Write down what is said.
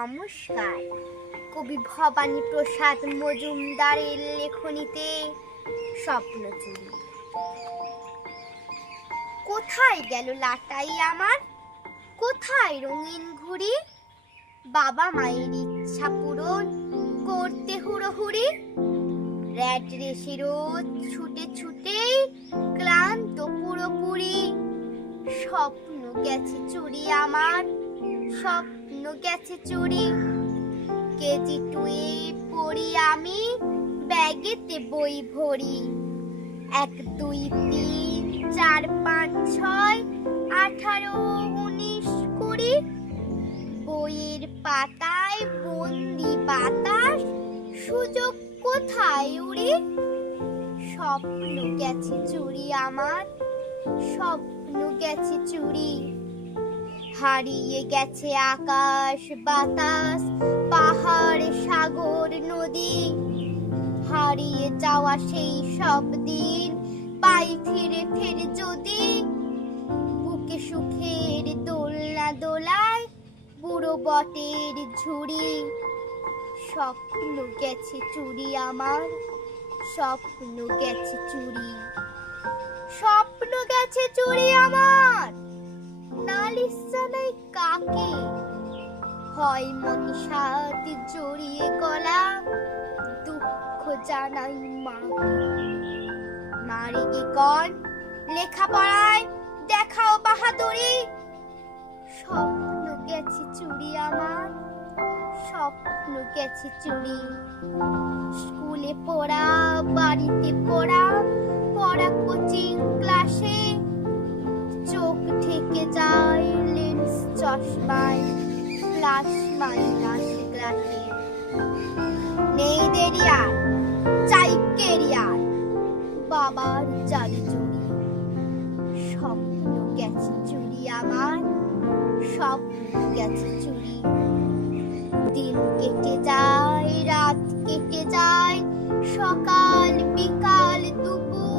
নমস্কার। কবি ভবানী প্রসাদ মজুমদারের লেখনীতে স্বপ্নচুরি। কোথায় গেল লাটাই আমার, কোথায় রঙিন ঘুড়ি? বাবা মায়ের ইচ্ছা পূরণ করতে হুড়োহুড়ি। র্যাট রেসে রোজ ছুটে ছুটেই ক্লান্ত পুরোপুরি। স্বপ্ন গেছে চুরি আমার, স্বপ্ন গেছে চুরি। কেজি 2 পড়ি আমি, ব্যাগেতে বই ভরি। 1 2 3 4 5 6 18 19 20। বইয়ের পাতায় বন্দি বাতাস, সুযোগ কোথায় উড়ি? স্বপ্ন গেছে চুরি আমার, স্বপ্ন গেছে চুরি। হারিয়ে গেছে আকাশ বাতাস, পাহাড় সাগর নদী। হারিয়ে যাওয়া সেই সব দিন পাই ফিরে ফিরে যদি। বুকে সুখের দোলনা দোলায় বুড়ো বটের ঝুড়ি। স্বপ্ন গেছে চুরি আমার, স্বপ্ন গেছে চুরি। স্বপ্ন গেছে চুরি আমার। নালিশ জানাই কাকে? হয় মনে সাথ জড়িয়ে গলা, দুঃখ জানাই মাকে। মারে গে কন লেখাপড়ায় দেখাও বাহাদুরি। স্বপ্ন গেছে চুরি আমার, স্বপ্ন গেছে চুরি। স্কুলে পড়া, বাড়িতে পড়া, পড়া কোচিং ক্লাসে। চোখ ঢেকে যায় লেন্স চশমায়, প্লাস মাইনাস গ্লাসে। নেই দেরি আর, চাই কেরিয়ার, বাবার জারি জুড়ি। স্বপ্ন গেছে চুরি আমার, স্বপ্ন গেছে চুরি। দিন কেটে যায়, রাত কেটে যায়, সকাল বিকাল দুপুর।